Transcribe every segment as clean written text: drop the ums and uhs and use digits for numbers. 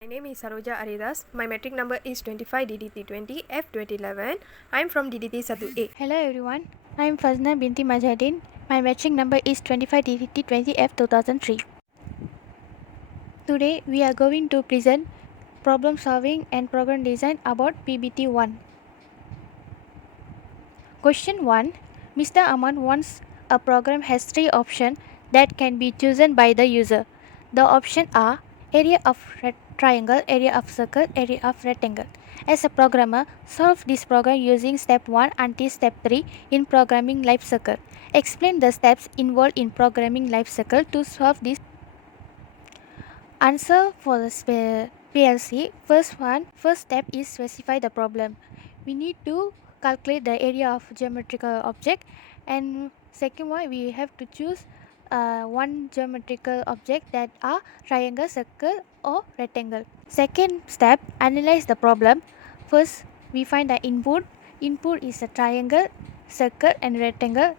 My name is Saroja Aridas. My metric number is 25 DDT20 F2011. I am from DDT Satu A. Hello everyone, I am Fazna Binti Majadin. My matching number is 25 DDT 20F 2003. Today we are going to present problem solving and program design about PBT 1. Question 1. Mr. Aman wants a program has three options that can be chosen by the user. The options are area of triangle, area of circle, area of rectangle. As a programmer, solve this program using step 1 until step 3 in programming life cycle. Explain the steps involved in programming life cycle to solve this. Answer for the PLC. First step is specify the problem. We need to calculate the area of geometrical object, and second one we have to choose one geometrical object that are triangle, circle or rectangle. Second step, analyze the problem. First we find the input. Input is a triangle, circle and rectangle.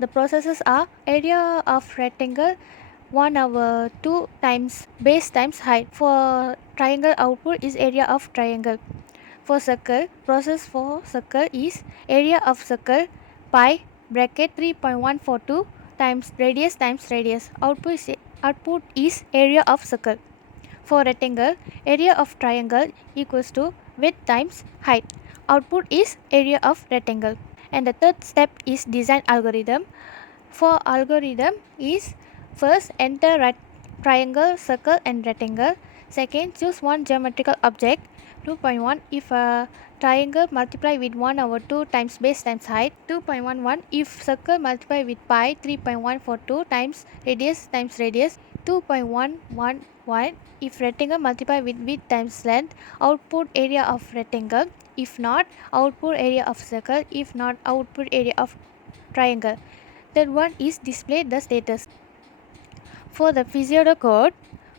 The processes are area of rectangle 1/2 times base times height. For triangle, output is area of triangle. For circle, process for circle is area of circle pi bracket 3.142 times radius. Output is area of circle. For rectangle, area of triangle equals to width times height. Output is area of rectangle. And the third step is design algorithm. For algorithm is first enter triangle, circle and rectangle. Second, choose one geometrical object. 2.1 if a triangle multiply with 1/2 times base times height. 2.11 if circle multiply with pi 3.142 times radius. 2.111 if rectangle multiply with width times length. Output area of rectangle. If not, output area of circle. If not, output area of triangle. Third one is display the status. For the pseudocode,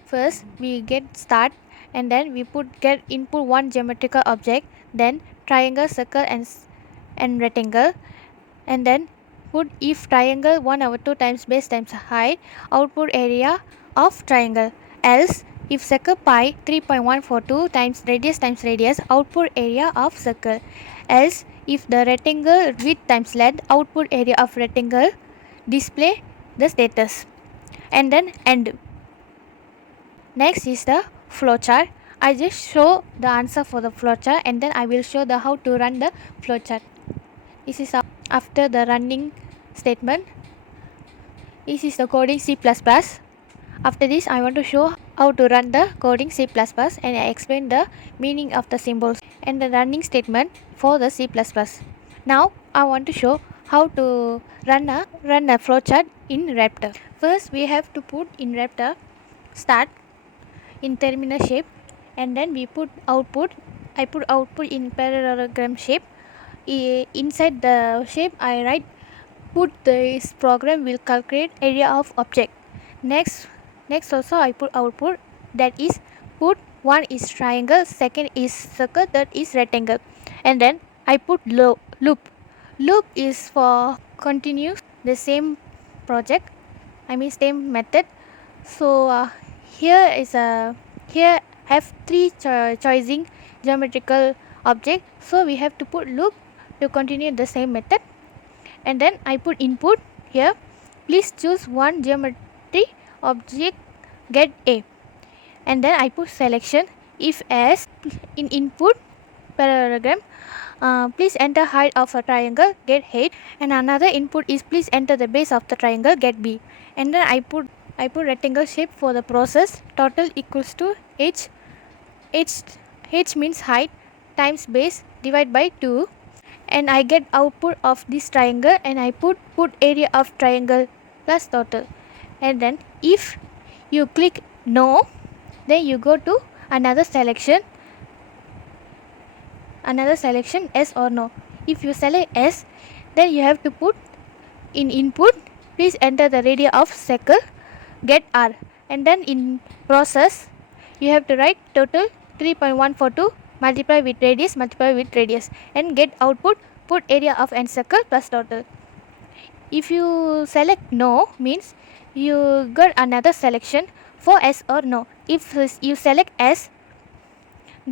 first we get start and then we get input one geometrical object, then triangle, circle and rectangle, and then put if triangle 1/2 times base times height, output area of triangle. Else if circle pi 3.142 times radius, output area of circle. Else if the rectangle width times length, output area of rectangle. Display the status and then end. Next is the flowchart. I just show the answer for the flowchart and then I will show the how to run the flowchart. This is after the running statement. This is the coding C++. After this I want to show how to run the coding C++ and I explain the meaning of the symbols and the running statement for the C++. Now I want to show how to run a flowchart in Raptor. First we have to put in Raptor start in terminal shape and then we put output. I put output in parallelogram shape. Inside the shape I write put this program will calculate area of object. Next also I put output, that is put one is triangle, second is circle, third is rectangle, and then I put loop. Loop is for continue the same project, same method. So here have three choosing geometrical object, so we have to put loop to continue the same method. And then I put input here, please choose one geometry object, get A. And then I put selection, if as in input parallelogram, please enter height of a triangle, get height. And another input is please enter the base of the triangle, get B. And then I put rectangle shape for the process, total equals to h means height times base divide by 2, and I get output of this triangle and I put area of triangle plus total. And then if you click no, then you go to another selection S or no. If you select S, then you have to put in input, please enter the radius of circle, get R. And then in process you have to write total 3.142 multiply with radius and get output, put area of n circle plus total. If you select no, means you got another selection for S or no. If you select S,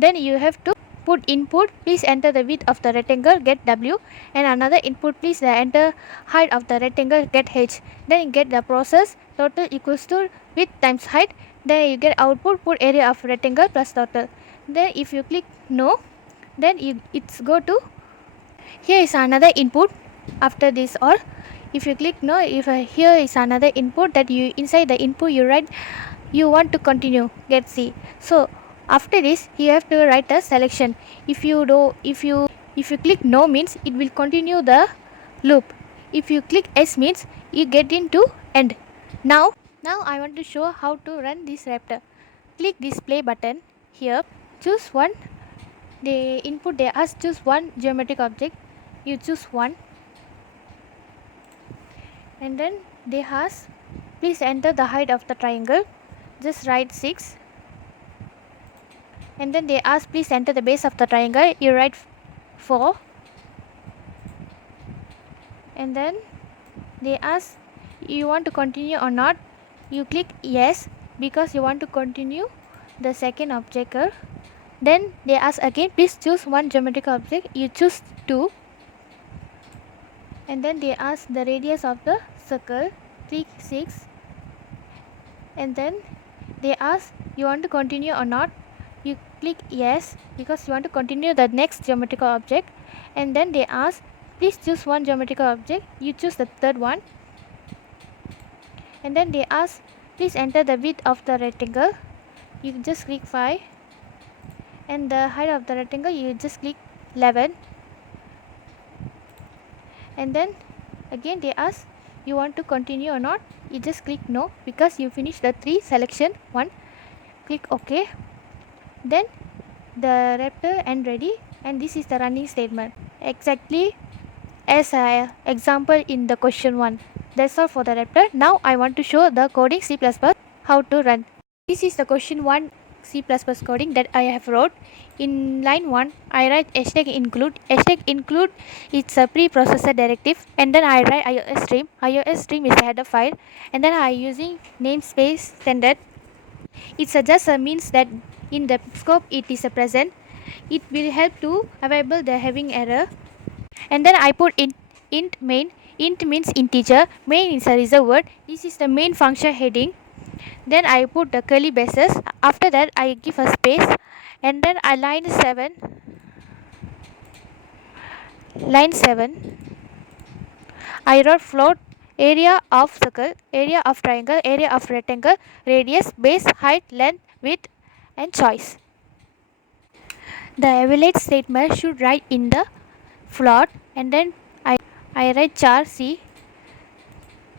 Then you have to put input, please enter the width of the rectangle, get W, and another input, please enter height of the rectangle, get H. Then you get the process total equals to width times height. Then you get output, put area of rectangle plus total. Then if you click no, then it's go to here is another input. After this all, if you click no, if here is another input, that you inside the input you write you want to continue, get C. So after this you have to write a selection. If you click no means it will continue the loop. If you click S means you get into end. Now I want to show how to run this Raptor. Click this play button here, choose one. The input they ask choose one geometric object, you choose one, and then they ask please enter the height of the triangle, just write 6. And then they ask please enter the base of the triangle, you write 4. And then they ask you want to continue or not, you click yes because you want to continue the second object. Then they ask again please choose one geometric object, you choose 2. And then they ask the radius of the circle, click 6. And then they ask you want to continue or not, you click yes because you want to continue the next geometrical object. And then they ask please choose one geometrical object, you choose the third one. And then they ask please enter the width of the rectangle, you just click 5. And the height of the rectangle you just click 11. And then again they ask you want to continue or not, you just click no because you finished the 3 selection 1, click OK. Then the Raptor end ready, and this is the running statement exactly as an example in the question 1. That's all for the Raptor. Now I want to show the coding C++ how to run. This is the question 1 C++ coding that I have wrote. In line 1 I write hashtag include. Hashtag include it's a preprocessor directive, and then I write iOS stream. iOS stream is a header file, and then I using namespace standard. It's just a means that in the scope it is a present. It will help to avoid the having error. And then I put int main. Int means integer, main is a reserved word. This is the main function heading. Then I put the curly braces. After that I give a space, and then I line 7 I wrote float area of circle, area of triangle, area of rectangle, radius, base, height, length, width, and choice. The evaluate statement should write in the float, and then I write char C.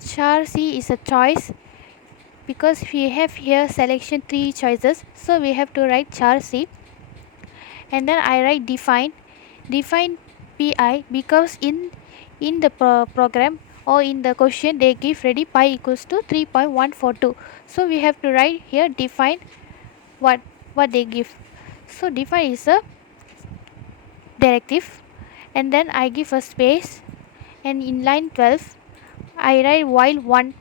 Char C is a choice because we have here selection 3 choices, so we have to write char C. And then I write define pi because in the program or in the question they give ready pi equals to 3.142, so we have to write here define what they give. So define is a directive, and then I give a space, and in line 12 I write while 1.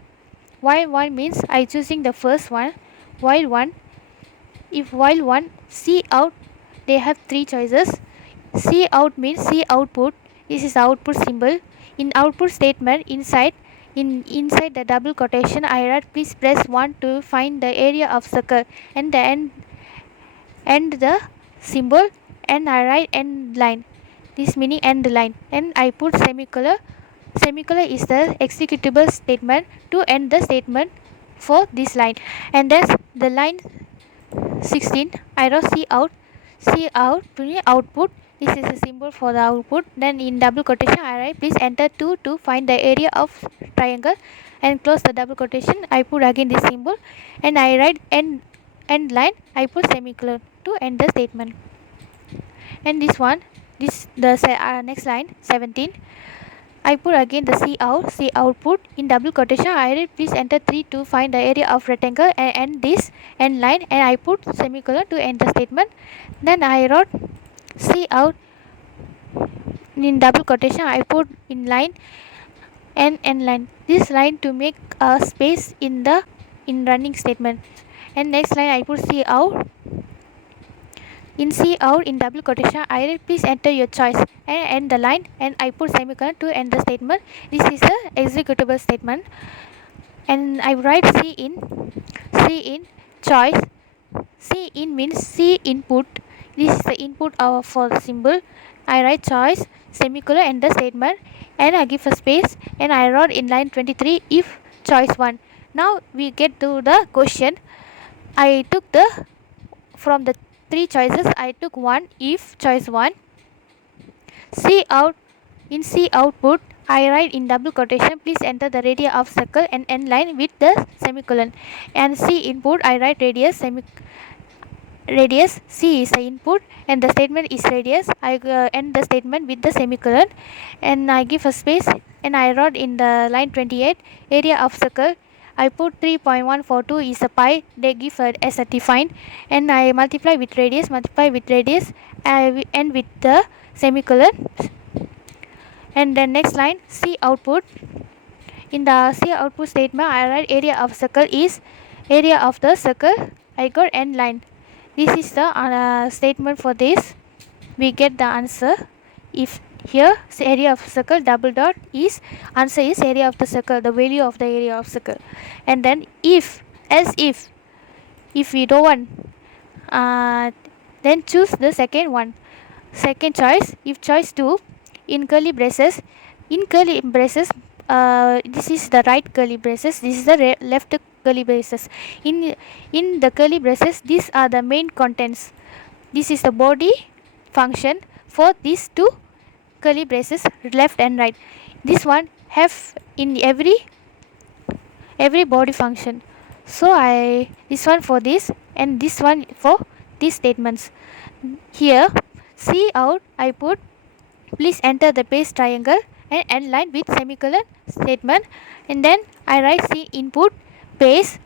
While 1 means I choosing the first one, while 1. If while 1 C out, they have 3 choices. C out means C output, this is output symbol. In output statement inside the double quotation I write please press 1 to find the area of circle, and the end the symbol, and I write end line, this meaning end line, and I put semicolon. Semicolon is the executable statement to end the statement for this line. And that's the line 16 I wrote C out means output, this is a symbol for the output. Then in double quotation I write please enter 2 to find the area of triangle, and close the double quotation, I put again this symbol, and I write end line, I put semicolon to end the statement. And this the next line 17 I put again the C output in double quotation I write please enter 3 to find the area of rectangle, and end this end line, and I put semicolon to end the statement. Then I wrote C out in double quotation I put in line and end line, this line to make a space in running statement. And next line I put C out In Cout in double quotation, I write please enter your choice and end the line, and I put semicolon to end the statement. This is the executable statement. And I write C in choice. C in means C input. This is the input for the symbol. I write choice semicolon end the statement, and I give a space, and I wrote in line 23 if choice 1. Now we get to the question. I took from the 3 choices, I took 1 if choice 1. C out in C output, I write in double quotation please enter the radius of circle and end line with the semicolon. And C input, I write radius C is the input and the statement is radius. I end the statement with the semicolon, and I give a space, and I wrote in the line 28 area of circle. I put 3.142 is a pi, they give as a defined, and I multiply with radius, I end with the semicolon. And the next line C output. In the C output statement, I write area of circle is area of the circle. I got end line. This is the statement for this. We get the answer. If here area of circle double dot is answer is area of the circle, the value of the area of circle. And then if we don't want, then choose the second one. Second choice, if choice 2 in curly braces, this is the right curly braces, this is the left curly braces. In the curly braces, these are the main contents. This is the body function for these two curly braces, left and right. This one have in every body function. So this one for this, and this one for these statements. Here C out, I put please enter the base triangle and end line with semicolon statement, and then I write C input base,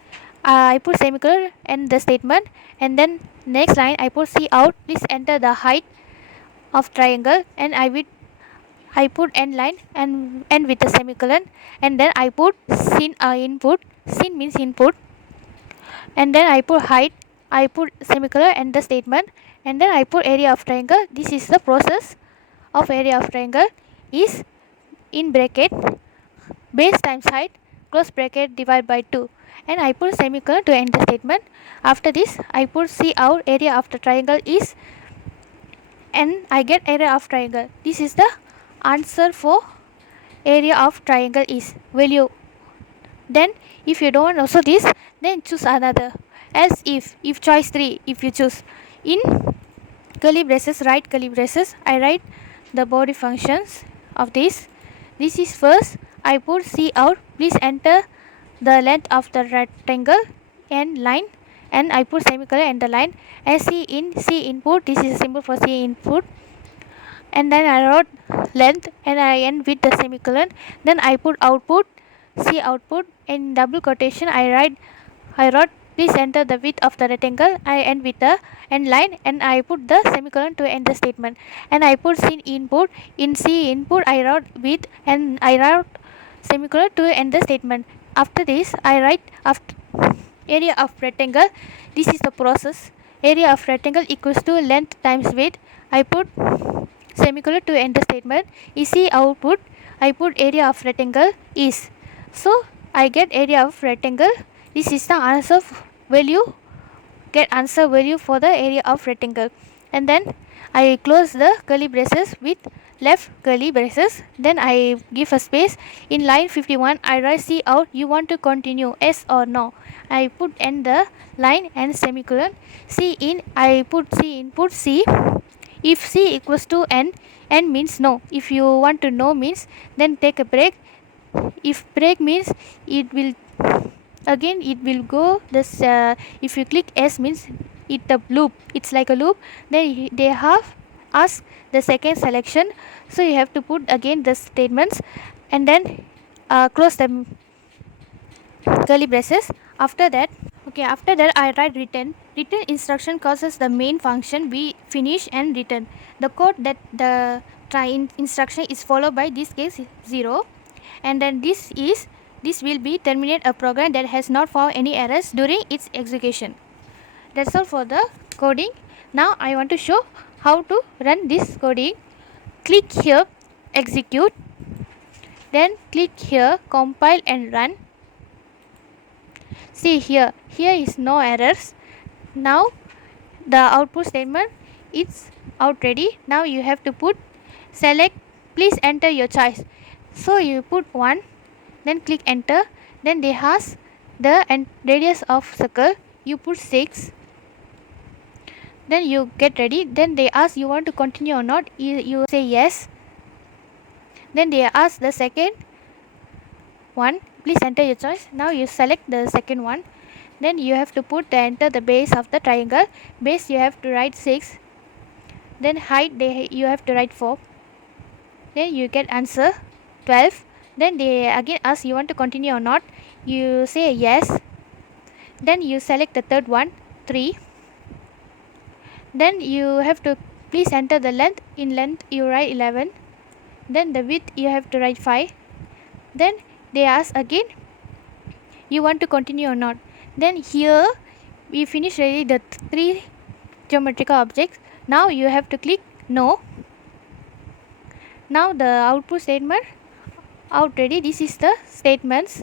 I put semicolon and the statement, and then next line I put C out please enter the height of triangle, and I put end line and end with the semicolon, and then I put sin input, sin means input, and then I put height, I put semicolon and the statement, and then I put area of triangle. This is the process of area of triangle is in bracket base times height close bracket divide by 2, and I put semicolon to end the statement. After this I put C out area of the triangle is, and I get area of triangle. This is the answer for area of triangle is value. Then if you don't want also this, then choose another. As if choice 3, if you choose in curly braces, right curly braces, I write the body functions of this. This is first, I put C out please enter the length of the rectangle and line, and I put semicolon and the line. As C input, this is a symbol for C input, and then I wrote length and I end with the semicolon. Then I put output C output in double quotation, I wrote please enter the width of the rectangle, I end with the end line, and I put the semicolon to end the statement. And I put C input, in C input I wrote width and I wrote semicolon to end the statement. After this I write after area of rectangle. This is the process. Area of rectangle equals to length times width. I put semicolon to end the statement. Is C output, I put area of rectangle is. So I get area of rectangle. This is the answer value, get answer value for the area of rectangle. And then I close the curly braces with left curly braces. Then I give a space. In line 51 I write C out, you want to continue, yes or no. I put end the line and semicolon. C in, I put C input C. If C equals to N means no. If you want to know means, then take a break. If break means it will go this. If you click S means it a loop, it's like a loop. Then they have asked the second selection, so you have to put again the statements, and then close the curly braces. After that I write return instruction causes the main function be finish and return. The code that the try instruction is followed by this case 0, and then this will be terminate a program that has not found any errors during its execution. That's all for the coding. Now I want to show how to run this coding. Click here, execute, then click here, compile and run. See here is no errors. Now the output statement is out ready. Now you have to put select, please enter your choice. So you put 1, then click enter, then they ask the radius of circle, you put 6, then you get ready. Then they ask you want to continue or not, you say yes. Then they ask the second one, please enter your choice. Now you select the second one, then you have to put the enter the base of the triangle. Base you have to write 6, then height you have to write 4, then you get answer 12. Then they again ask you want to continue or not, you say yes. Then you select the third one, 3, then you have to please enter the length. In length you write 11, then the width you have to write 5. Then they ask again you want to continue or not. Then here we finish already the 3 geometrical objects. Now you have to click no. Now the output statement out ready. This is the statements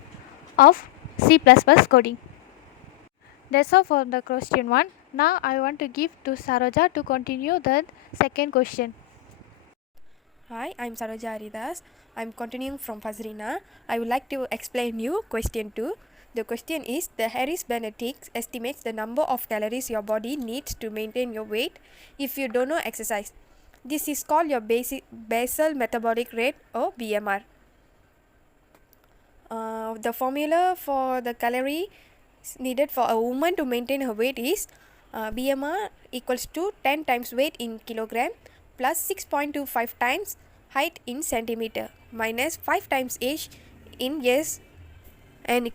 of C++ coding. That's all for the question 1. Now I want to give to Saroja to continue the second question. Hi, I'm Saroja Haridas. I'm continuing from Fazrina. I would like to explain you question 2. The question is, the Harris-Benedict estimates the number of calories your body needs to maintain your weight if you don't know exercise. This is called your basal metabolic rate or BMR. The formula for the calorie needed for a woman to maintain her weight is BMR equals to 10 times weight in kilogram plus 6.25 times height in centimeter minus 5 times age in years and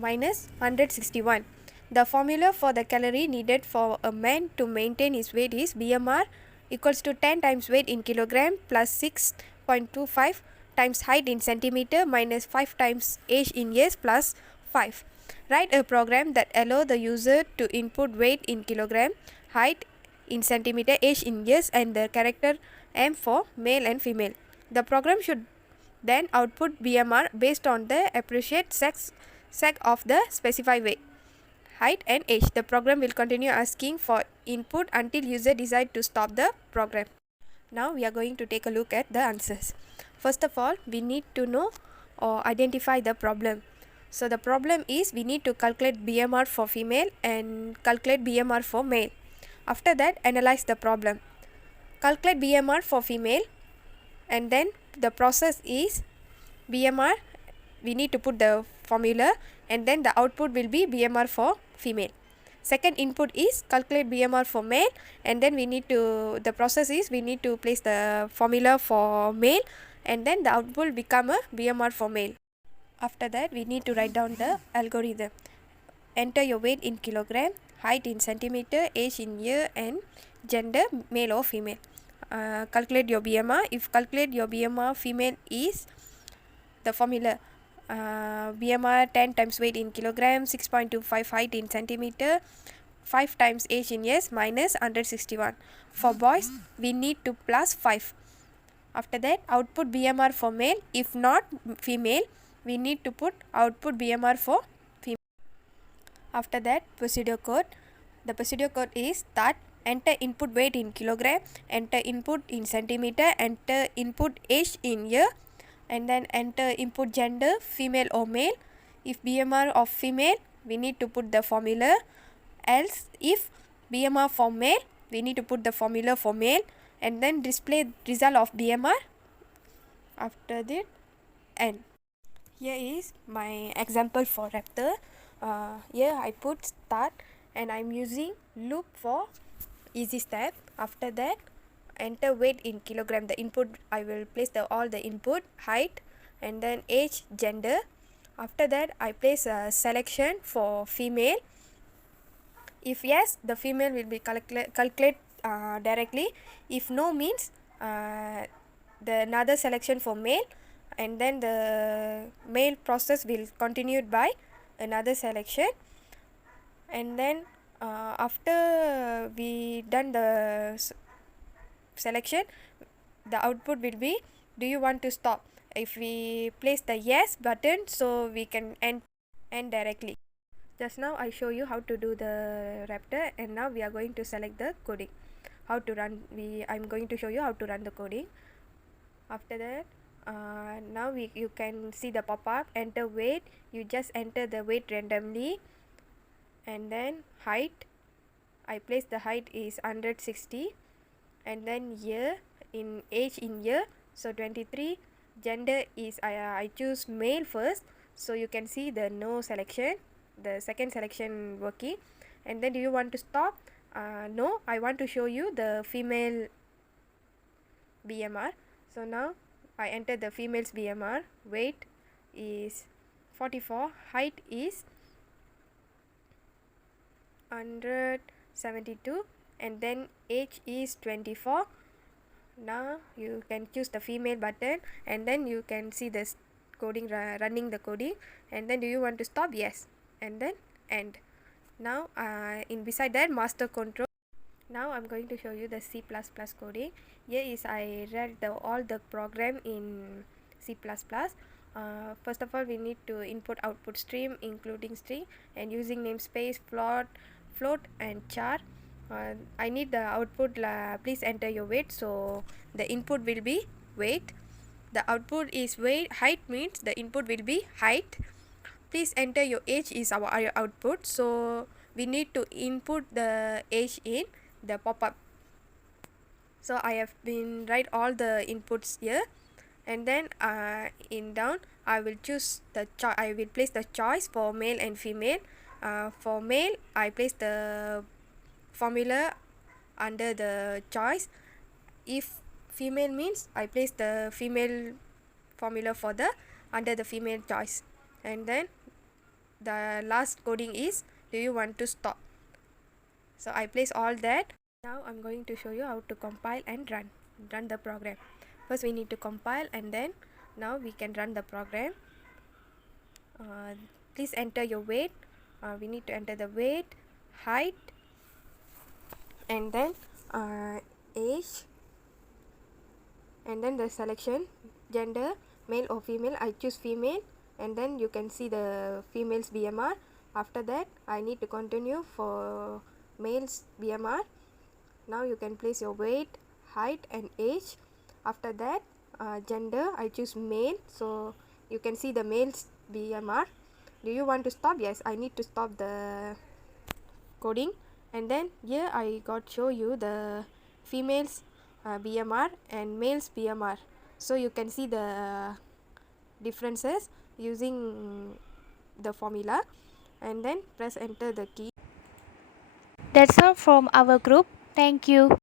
minus 161. The formula for the calorie needed for a man to maintain his weight is BMR equals to 10 times weight in kilogram plus 6.25 times height in centimeter minus 5 times age in years plus 5. Write a program that allows the user to input weight in kilogram, height in centimeter, age in years and the character M for male and female. The program should then output BMR based on the appropriate sex of the specified weight, height and age. The program will continue asking for input until user decide to stop the program. Now we are going to take a look at the answers. First of all, we need to know or identify the problem. So the problem is we need to calculate BMR for female and calculate BMR for male. After that, analyze the problem. Calculate BMR for female and then the process is BMR, we need to put the formula and then the output will be BMR for female. Second input is calculate BMR for male and then the process is we need to place the formula for male and then the output will become a BMR for male. After that, we need to write down the algorithm. Enter your weight in kilogram, height in centimeter, age in year and gender male or female. Calculate your BMR. If calculate your BMR female is the formula BMR 10 times weight in kilogram, 6.25 height in centimeter, 5 times age in years minus 161. For boys, we need to plus 5. After that, output BMR for male. If not female, we need to put output BMR for female. After that, procedure code. The procedure code is that enter input weight in kilogram, enter input in centimeter, enter input age in year, and then enter input gender, female or male. If BMR of female, we need to put the formula. Else, if BMR for male, we need to put the formula for male and then display result of BMR. After that, N. Here is my example for Raptor. Here I put start and I'm using loop for easy step. After that, enter weight in kilogram. The input, I will place all the input, height and then age, gender. After that, I place a selection for female. If yes, the female will be calculate directly. If no means the another selection for male and then the male process will continue by another selection and then After we done the selection, the output will be, do you want to stop? If we place the yes button, so we can end directly. Just now I show you how to do the Raptor, and now we are going to select the coding. How to run, I'm going to show you how to run the coding. After that, now you can see the pop-up, enter weight. You just enter the weight randomly, and then height, I place the height is 160, and then year, in age in year, so 23. Gender is I choose male first, so you can see the no selection, the second selection working. And then do you want to stop? No, I want to show you the female BMR. So now I enter the female's BMR. Weight is 44, height is 172, and then age is 24. Now you can choose the female button, and then you can see this coding running the coding. And then do you want to stop? Yes, and then end. Now in beside that, master control. Now I'm going to show you the C++ coding. Here is I read all the program in C++. First of all, we need to input output stream including string, and using namespace, float and char. I need the output, please enter your weight. So the input will be weight, the output is weight. Height means the input will be height. Please enter your age is our output, so we need to input the age in the pop-up. So I have been write all the inputs here, and then in down I will choose the I will place the choice for male and female. For male, I place the formula under the choice. If female means I place the female formula for the under the female choice. And then the last coding is, do you want to stop? So I place all that. Now I'm going to show you how to compile and run the program. First we need to compile, and then now we can run the program. Please enter your weight. We need to enter the weight, height, and then age, and then the selection, gender, male or female. I choose female, and then you can see the female's BMR. After that, I need to continue for male's BMR. Now you can place your weight, height and age. After that, gender, I choose male, so you can see the male's BMR. Do you want to stop? Yes, I need to stop the coding. And then here I got show you the female's BMR and male's BMR, so you can see the differences using the formula, and then press enter the key. That's all from our group. Thank you.